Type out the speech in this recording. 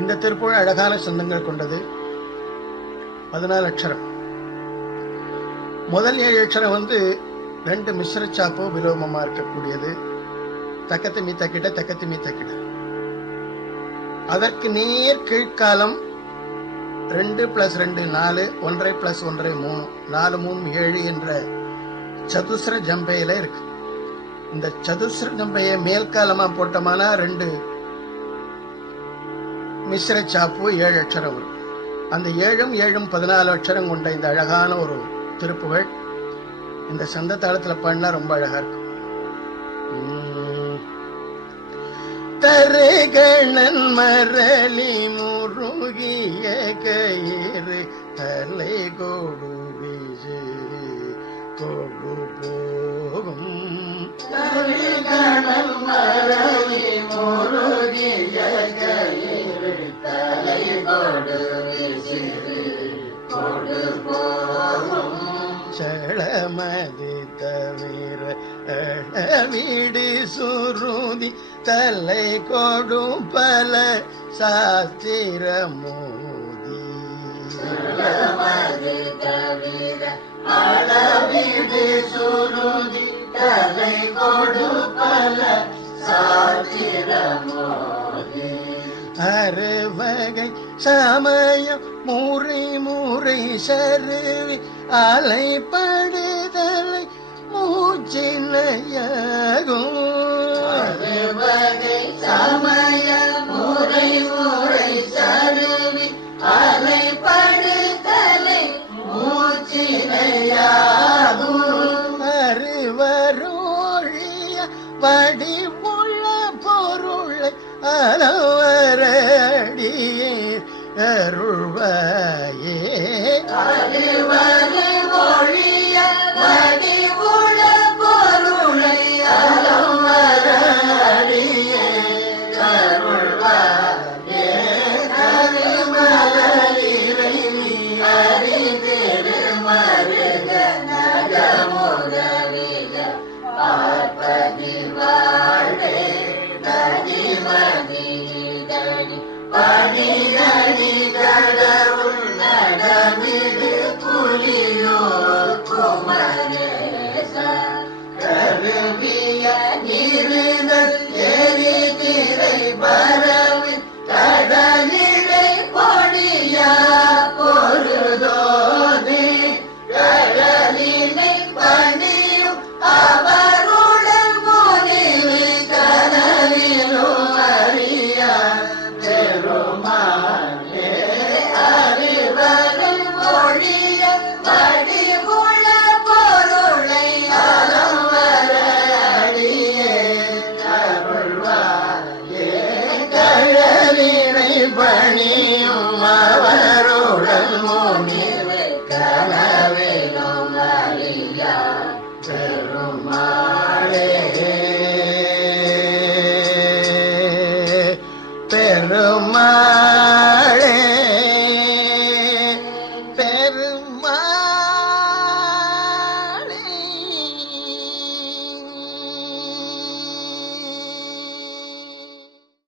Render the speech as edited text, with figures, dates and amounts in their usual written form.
இந்த திருப்புகழ் அழகான சந்தங்கள் கொண்டது. 14 அக்ஷரம். முதல் 7 அக்ஷரம் 2 மிஸ்ர சாப்பு விலோமமா இருக்கக்கூடியது. தக்கத்திமி தக்கிட தக்கத்திமி தக்கிட. அதற்கு நேர் கீழ்காலம் 2 + 2 4, 1 + 1 3, 4 3 7 என்ற சதுஸ்ர ஜம்பையில இருக்கு. இந்த சதுஸ்ர ஜம்பையை மேல்காலமா போட்டோம்னா 2 மிஸ்ர சாப்பு 7 அக்ஷரம் வரும். அந்த 7ம் 7ம் 14 அக்ஷரம் கொண்ட இந்த அழகான ஒரு திருப்புகழ் இந்த சந்த தாளத்துல பாடினா ரொம்ப அழகா இருக்கும். தரகணன் மரளி முருகிய கயிறு தலை கொடு வீசு கொடு போகும். தரகணன் மரளி முருகிய கயிறு தலை கொடு வீசு கொடு போகும். சளமதி தவிர வீடு சுருதி தலை கொடும் பல சாத்திர மோதி. சளமதி தவிர அளவீடு சுருதி தலை கொடு பல சாத்திர மோதி. அறுவகை சமயம் முறை முறை சருவி அலைப்படுதலை மூச்சினையாகும். அறுவகை சமய முறை முறை சருவி அலைப்படுதலை மூச்சினையாகும். அறுவரோழிய வடிவுள்ள பொருளை அளவரடியே அருள்வாயே. அறுவரு ஒழிய வடிவுள்ள பொருளை அளவரடியே அருள்வாயே. அருமகளிரை அறிதிருமருக நகமுதவிக பார்ப்பதி வாழ்வே நதிமதிதனி பணியணி கடவுள் நடமிடு புலியோர் குமரேச. கருவிய நிறுதல் எரி திரை பரவி கடலிடை பொடியா பொருதோனே. கடலினை பணியும் அவருடன் முனிவி கனவிலும் அறியா பெருமா